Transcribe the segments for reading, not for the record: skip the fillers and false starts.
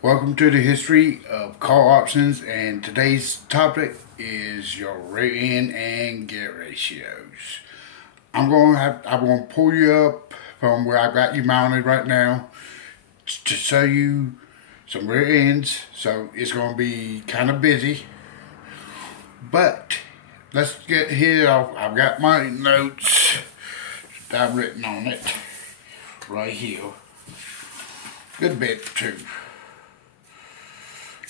Welcome to the history of car options, and today's topic is your rear end and gear ratios. I'm going to pull you up from where I got you mounted right now to show you some rear ends. So it's going to be kind of busy, but let's get here. I've got my notes that I've written on it right here. Good bit too.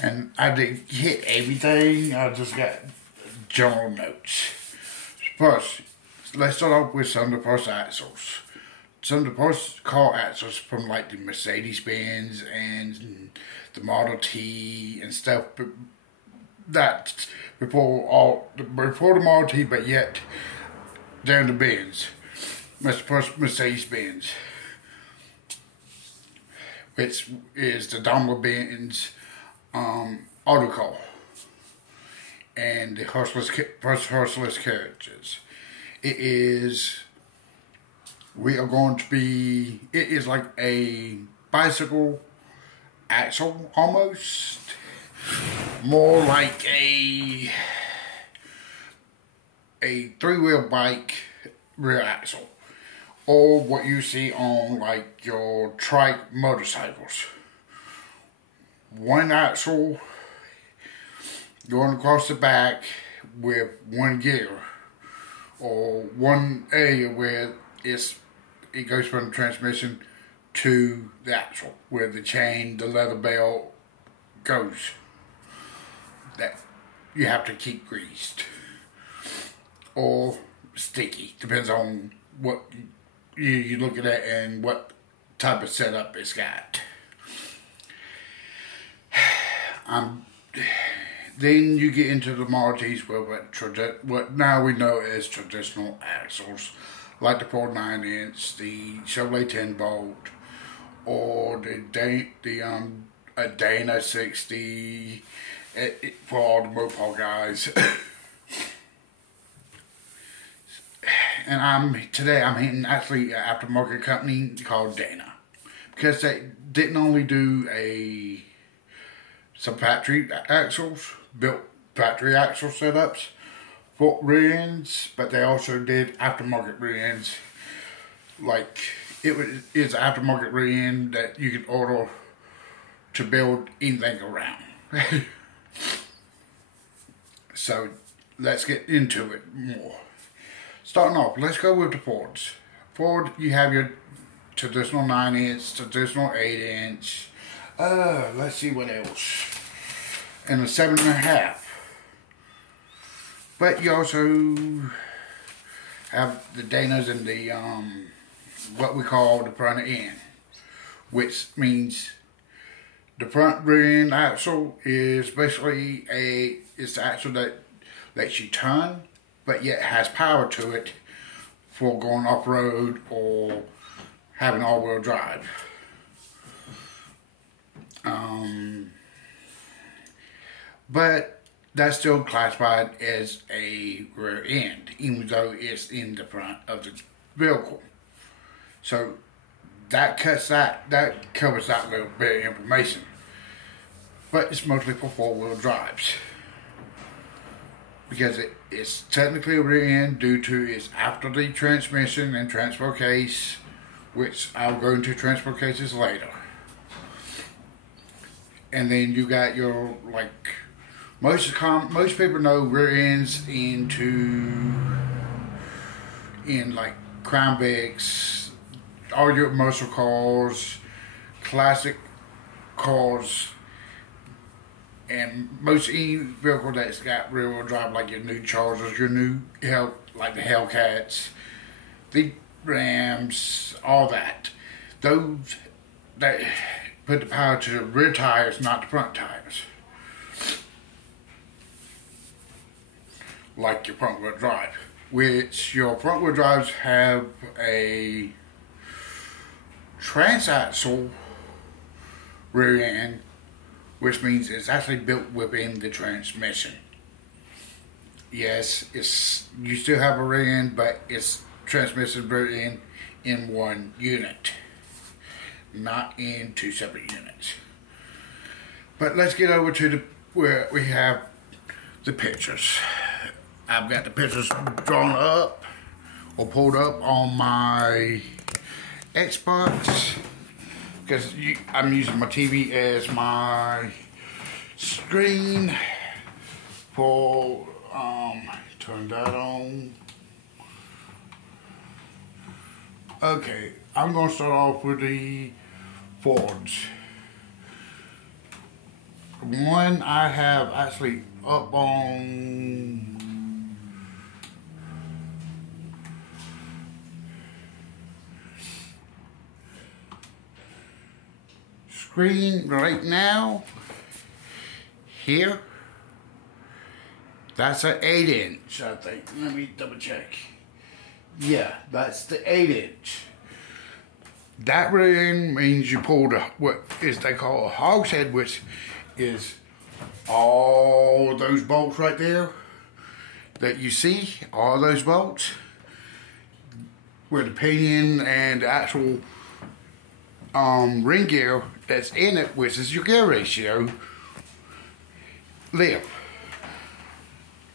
And I didn't hit everything, I just got general notes. First, let's start off with some of the first axles. Some of the first car axles from like the Mercedes-Benz and the Model T and stuff that before the Model T, but yet they're in the Benz. That's the first Mercedes-Benz, which is the Daimler-Benz Autocar and the first horseless carriages. It is like a bicycle axle almost, more like a three-wheel bike rear axle, or what you see on like your trike motorcycles. One axle going across the back with one gear, or one area where it goes from the transmission to the axle, where the chain, the leather belt goes. That you have to keep greased or sticky, depends on what you're looking at and what type of setup it's got. Then you get into the Model Ts with what now we know as traditional axles, like the 49-inch, the Chevrolet 10-volt, or a Dana 60 for all the Mopar guys. And today I'm hitting actually an aftermarket company called Dana, because they didn't only do some factory axles, built factory axle setups for rear ends, but they also did aftermarket rear ends. Like it's an aftermarket rear end that you can order to build anything around. So let's get into it more. Starting off, let's go with the Fords. Ford, you have your traditional 9-inch, traditional 8-inch. Let's see what else. And a 7.5. But you also have the Danas and the what we call the front end, which means the front rear end axle is basically it's the axle that lets you turn, but yet has power to it for going off road or having all-wheel drive. But that's still classified as a rear end, even though it's in the front of the vehicle. So that covers that little bit of information. But it's mostly for four-wheel drives, because it's technically a rear end due to its after the transmission and transfer case, which I'll go into transfer cases later. And then you got your, like, most people know rear ends in like Crown Vics, all your muscle cars, classic cars, and most any vehicle that's got rear wheel drive, like your new Chargers, your new like the Hellcats, the Rams, all that. Those that put the power to the rear tires, not the front tires. Like your front wheel drive, which your front wheel drives have a transaxle rear end, which means it's actually built within the transmission. Yes, you still have a rear end, but it's transmission rear end in one unit, not in two separate units. But let's get over to where we have the pictures. I've got the pictures drawn up or pulled up on my Xbox because I'm using my TV as my screen for turn that on. Okay, I'm gonna start off with the Fords. One I have actually up on screen right now. Here, that's an 8-inch, I think. Let me double check. Yeah, that's the 8-inch. That really means you pulled what is they call a hogshead, which is all those bolts right there that you see, all those bolts, where the pinion and the actual ring gear that's in it, which is your gear ratio, live.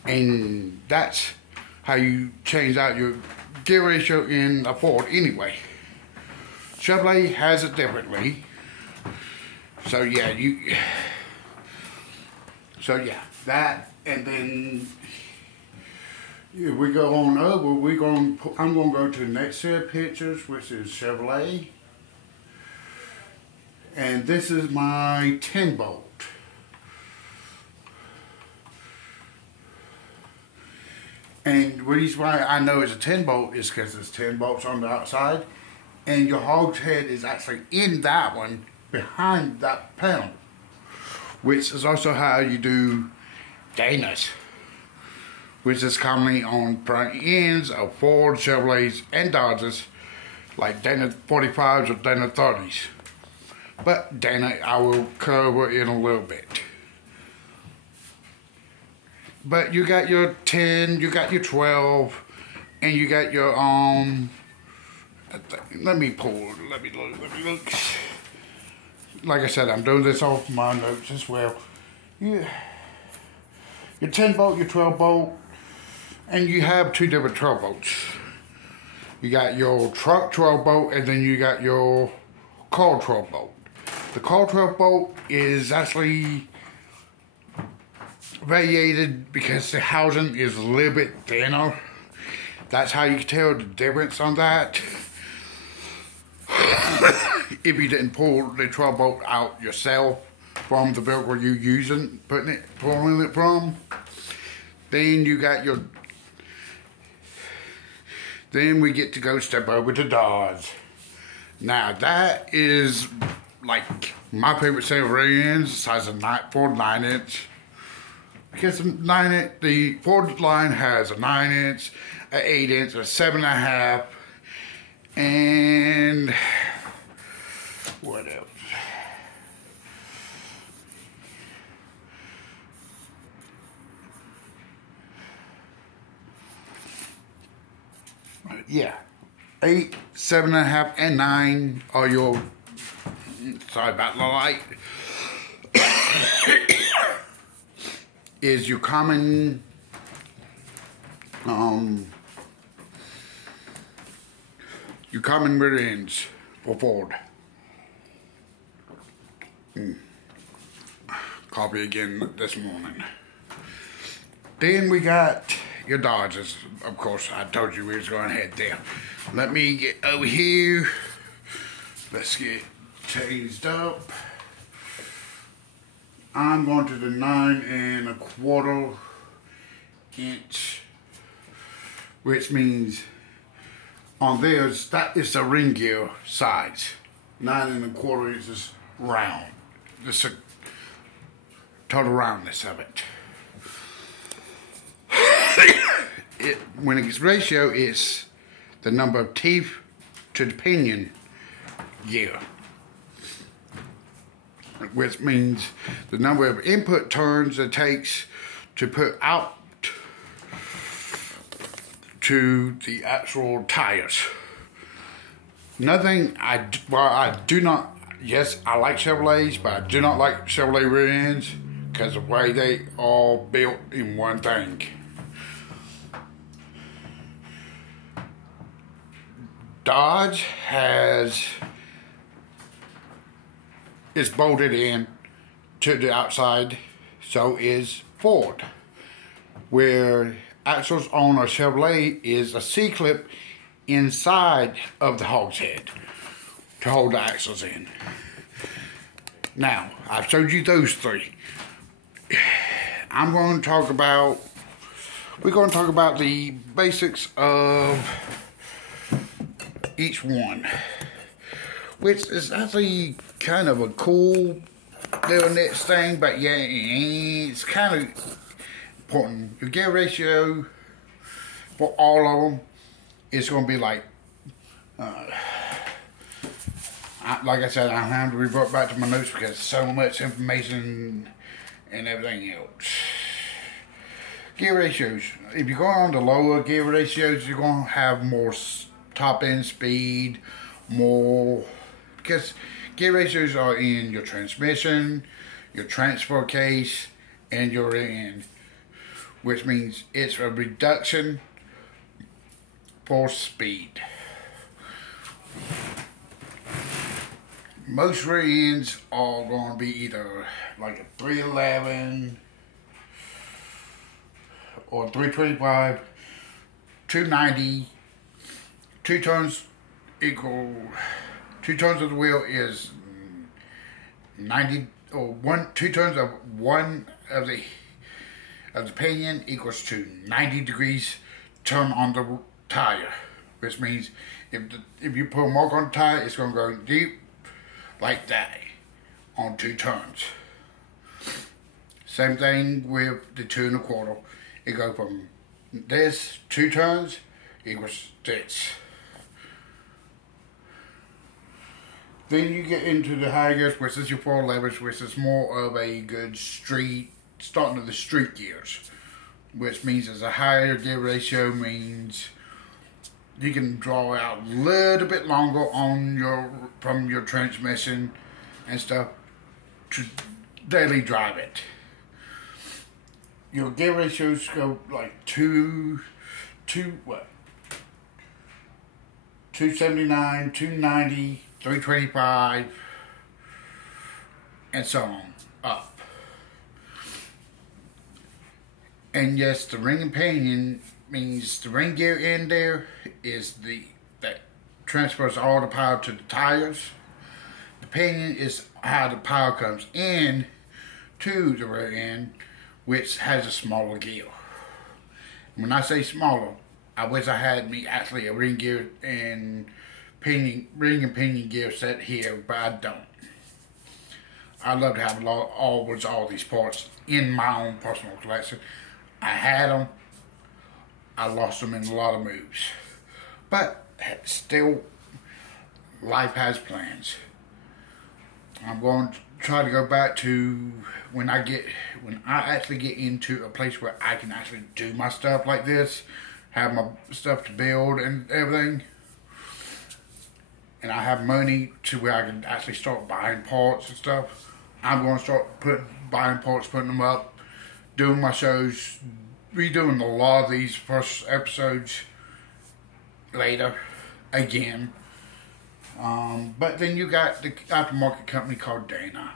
And that's how you change out your gear ratio in a Ford anyway. Chevrolet has it differently. So yeah, that, and then if we go on over, I'm gonna go to the next set of pictures, which is Chevrolet. And this is my 10 bolt. And the reason why I know it's a 10 bolt is because there's 10 bolts on the outside, and your hogshead is actually in that one behind that panel, which is also how you do Dana's, which is commonly on front ends of Ford, Chevrolets, and Dodges, like Dana 45s or Dana 30s. But Dana, I will cover in a little bit. But you got your 10, you got your 12, and you got your let me look. Like I said, I'm doing this off my notes as well. Yeah. Your 10 bolt, your 12 bolt, and you have two different 12 bolts. You got your truck 12 bolt, and then you got your car 12 bolt. The car 12 bolt is actually variated because the housing is a little bit thinner. That's how you can tell the difference on that. If you didn't pull the 12 bolt out yourself from the vehicle you're using, pulling it from, then you got your, then we get to go step over to Dodge. Now that is like my favorite set of rear-ends, size of Ford 9-inch. Because the Ford line has a 9-inch, an 8-inch, a 7.5, and what else? Yeah, 8, 7.5, and 9 are your, sorry about the light, is your common rear ends for Ford. Coffee again this morning. Then we got your Dodges. Of course, I told you we was going to head there. Let me get over here. Let's get changed up. I'm going to the 9.25 inch, which means on theirs, that is the ring gear size. 9.25 inches round. This is the total roundness of it. When it's ratio, it's the number of teeth to the pinion gear, which means the number of input turns it takes to put out to the actual tires. Nothing I do not Yes, I like Chevrolets, but I do not like Chevrolet rear ends because of the way they all built in one thing. Dodge is bolted in to the outside, so is Ford. Where axles on a Chevrolet is a C-clip inside of the hogshead to hold the axles in. Now, I've showed you those three. We're going to talk about the basics of each one, which is actually kind of a cool little next thing, but yeah, it's kind of important. Your gear ratio for all of them is going to be like I said, I have to revert back to my notes because so much information and everything else. Gear ratios. If you go on the lower gear ratios, you're going to have more top end speed, more, because gear ratios are in your transmission, your transfer case, and your rear end, which means it's a reduction for speed. Most rear ends are going to be either like a 311 or 325, 290, 2 tons equal, 2 tons of the wheel is 90, or 2 tons of one of the pinion equals to 90 degrees turn on the tire, which means if you put a mark on the tire, it's going to go deep like that on 2 turns. Same thing with the 2 1/4. It goes from this 2 turns equals this. Then you get into the higher gears, which is your 411s, which is more of a good starting of the street gears, which means it's a higher gear ratio, means you can draw out a little bit longer on from your transmission and stuff to daily drive it. Your gear ratios go like 279, 290, 325, and so on up. And yes, the ring and pinion means the ring gear in there is that transfers all the power to the tires. The pinion is how the power comes in to the rear end, which has a smaller gear. When I say smaller, I wish I had actually a ring gear and ring and pinion gear set here, but I don't. I love to have all these parts in my own personal collection. I had them. I lost them in a lot of moves. But still, life has plans. I'm going to try to go back to when I actually get into a place where I can actually do my stuff like this, have my stuff to build and everything, and I have money to where I can actually start buying parts and stuff. I'm going to start buying parts, putting them up, doing my shows, redoing a lot of these first episodes later again. But then you got the aftermarket company called Dana.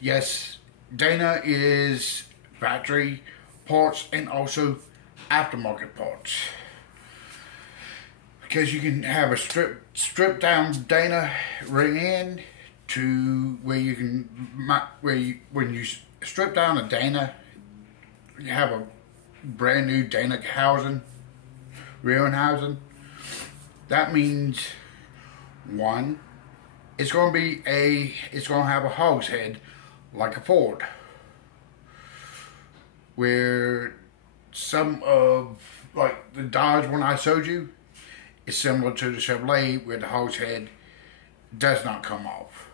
Yes, Dana is factory parts and also aftermarket parts, because you can have a stripped down Dana rear end to where you can when you strip down a Dana, you have a brand new Dana housing, rear end housing. That means, one, it's going to have a hogshead like a Ford, where some of, like the Dodge one I showed you, is similar to the Chevrolet, where the hogshead does not come off.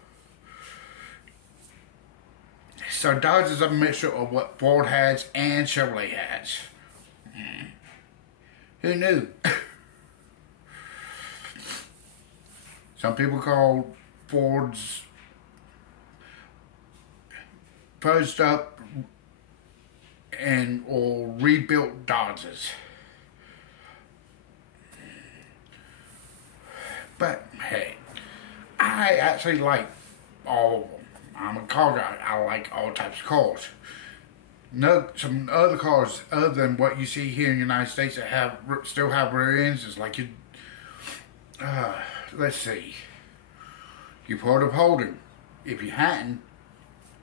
So Dodge is a mixture of what Ford has and Chevrolet has. Who knew? Some people call Ford's fuzzed up and or rebuilt Dodges. But hey, I actually like all of them. I'm a car guy. I like all types of cars. No, some other cars other than what you see here in the United States that have still have rear ends is like you. Let's see. You've heard of Holden. If you hadn't,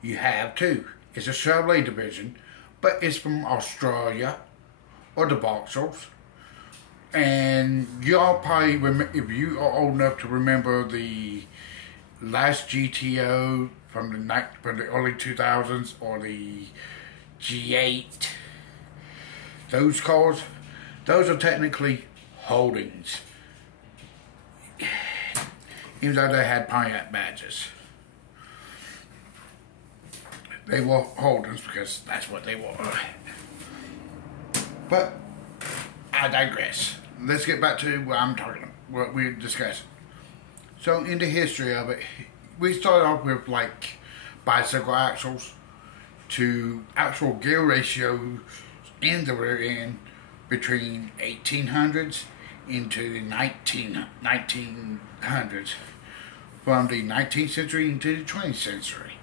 you have too. It's a Chevrolet division, but it's from Australia or the Vauxhalls. And y'all probably remember, if you are old enough to remember the last GTO from the early 2000s or the G8. Those cars, those are technically Holdings. Even though they had Pontiac badges. They were Holdens because that's what they were. But I digress. Let's get back to what I'm talking about, what we're discussing. So in the history of it, we started off with like bicycle axles to actual gear ratios in the rear end between 1800s into the 1900s, from the 19th century into the 20th century.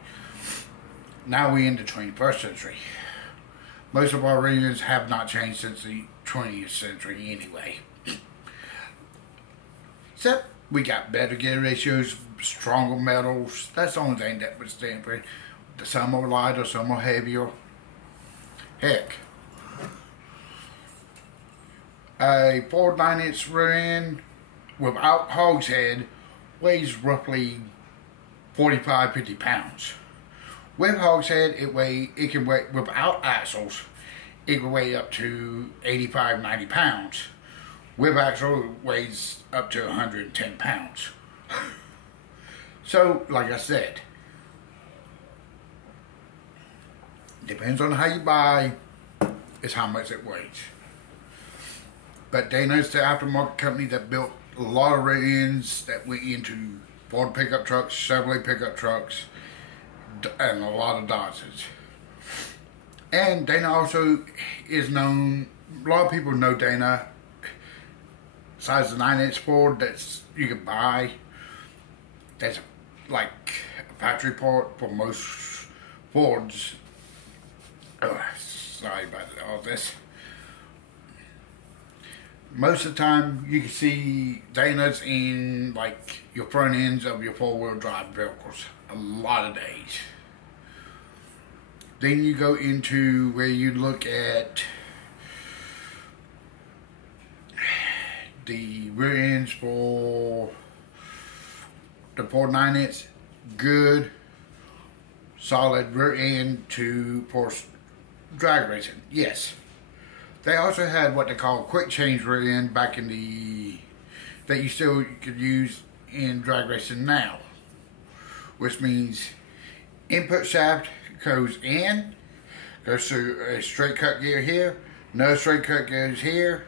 Now we're in the 21st century. Most of our rear ends have not changed since the 20th century anyway. Except we got better gear ratios, stronger metals. That's the only thing that would stand for it. Some are lighter, some are heavier. Heck, a Ford 9-inch rear end without hogshead weighs roughly 45-50 pounds. With hogshead, it can weigh, without axles, it can weigh up to 85-90 pounds. With axle, it weighs up to 110 pounds. So, like I said, depends on how you buy, is how much it weighs. But Dana's the aftermarket company that built a lot of rear ends that went into Ford pickup trucks, Chevrolet pickup trucks, and a lot of Dodges. And Dana also is known, a lot of people know Dana, besides the 9-inch Ford that's you can buy, that's like a factory part for most Fords. Sorry about all this. Most of the time you can see Danas in like your front ends of your 4-wheel drive vehicles. A lot of days. Then you go into where you look at the rear ends for the Ford 9-inch. Good, solid rear end for drag racing. Yes. They also had what they call quick change rear end back in the, that you still could use in drag racing now. Which means input shaft goes in, goes through a straight cut gear here, no straight cut gears here,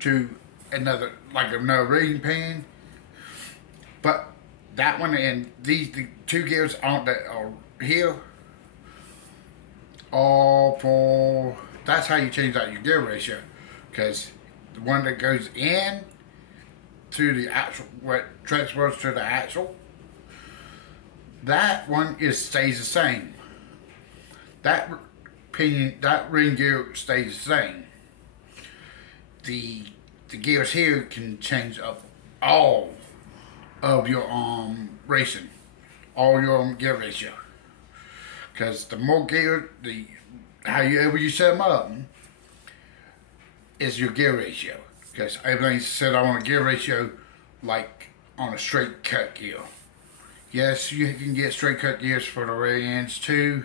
to another, like another reading pin. But that one and the two gears on that are here are for, that's how you change out your gear ratio. Because the one that goes in through the axle, what transfers to the axle, that one stays the same. That pinion, that ring gear stays the same. The gears here can change up all of your racing, all your gear ratio. Because the more gear, however you set them up, is your gear ratio. Because everything's set on a gear ratio like on a straight cut gear. Yes, you can get straight cut gears for the rear ends too,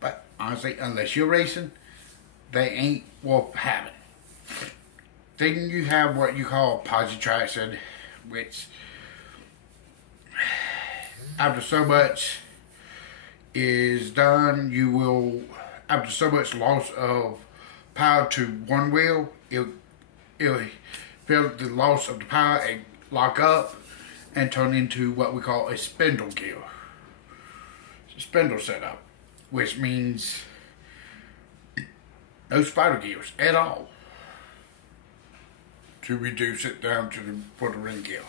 but honestly, unless you're racing, they ain't worth having. Then you have what you call posi traction, which after so much is done, you will, after so much loss of power to one wheel, it'll feel the loss of the power and lock up, and turn into what we call a spindle gear. Spindle setup, which means no spider gears at all, to reduce it down to for the ring gear.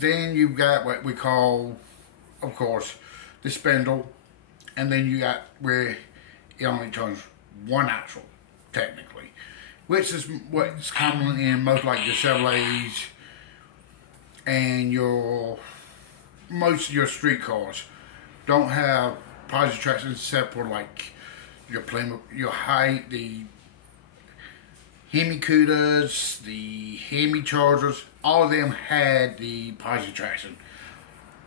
Then you've got what we call, of course, the spindle, and then you got where it only turns one axle, technically, which is what's common in most like your Chevrolets and most of your street cars don't have positive traction except for like your Plymouth, your height, the Hemi Cudas, the Hemi Chargers, all of them had the positive traction.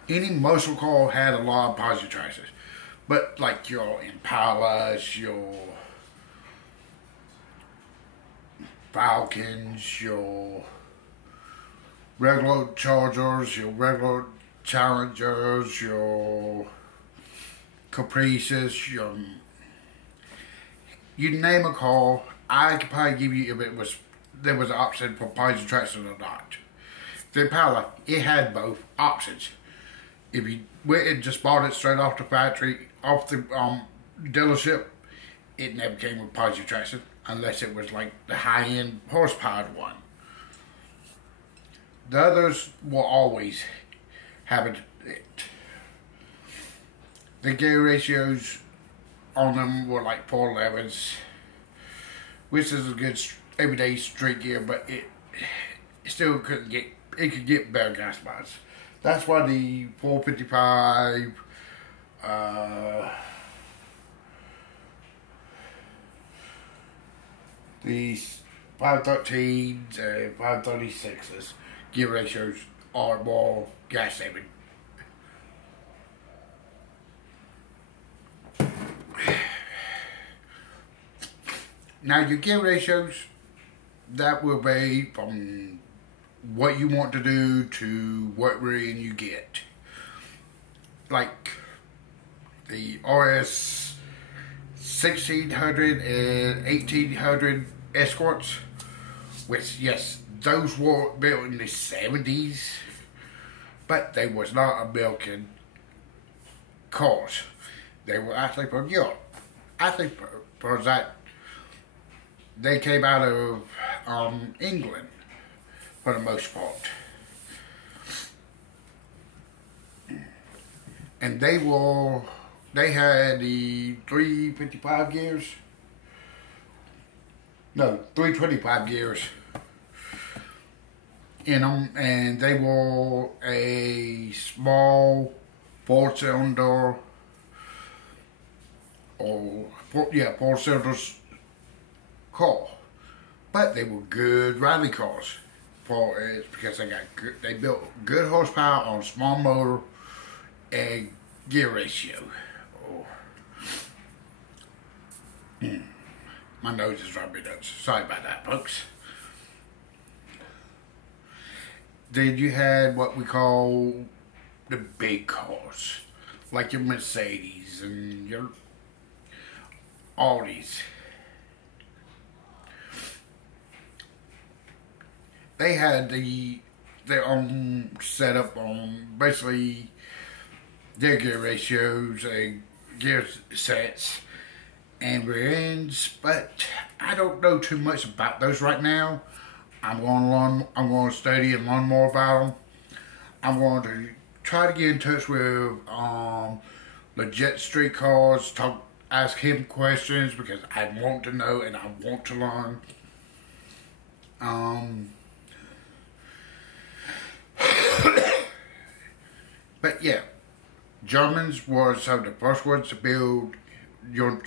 Any muscle car had a lot of positive traction. But like your Impalas, your Falcons, your regular Chargers, your regular Challengers, your Caprices, you name a car, I could probably give you if there was an option for positive traction or not. The Impala, it had both options. If you went and just bought it straight off the factory, off the dealership, it never came with positive traction unless it was like the high-end horsepowered one. The others will always have it. The gear ratios on them were like 411s, which is a good everyday street gear, but it still couldn't get. It could get better gas mileage. That's why the 455, these 513s and 536s gear ratios are more gas saving. Now your gear ratios, that will vary from what you want to do to what rating you get. Like the RS 1600 and 1800 Escorts, which yes, those were built in the 70s, but they was not American cars. They were actually from Europe. Actually, for that, they came out of England for the most part. And they had the 355 gears. No, 325 gears in them, and they were a small 4-cylinder, or 4 cylinders car, but they were good rally cars for it because they built good horsepower on small motor and gear ratio. My nose is rubbing nuts. Sorry about that, folks. Then you had what we call the big cars, like your Mercedes and your Audis. They had their own setup on basically their gear ratios and gear sets and rear ends, but I don't know too much about those right now. I'm going to study and learn more about them. I'm going to try to get in touch with legit street cars, ask him questions because I want to know and I want to learn. But yeah, Germans were some of the first ones to build your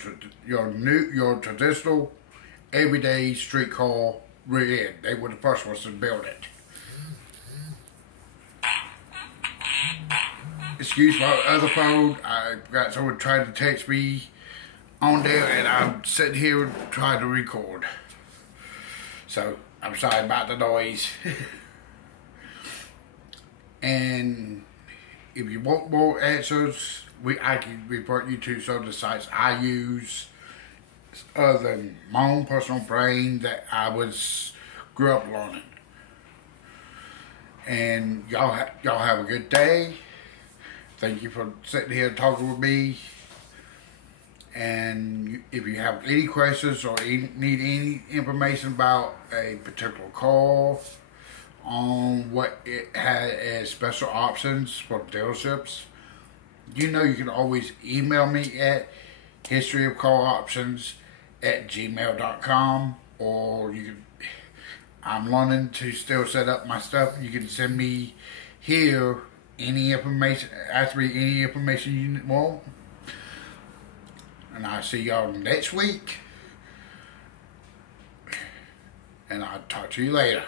traditional everyday street car rear end. They were the first ones to build it. Excuse my other phone. I got someone trying to text me on there, and I'm sitting here trying to record. So I'm sorry about the noise. And if you want more answers, I can refer you to some of the sites I use, other than my own personal brain that I grew up learning. And y'all have a good day. Thank you for sitting here talking with me. And if you have any questions or need any information about a particular call on what it has as special options for dealerships, you can always email me at historyofcalloptions@gmail.com, or I'm learning to still set up my stuff. You can send me here any information, ask me any information you want. And I'll see y'all next week. And I'll talk to you later.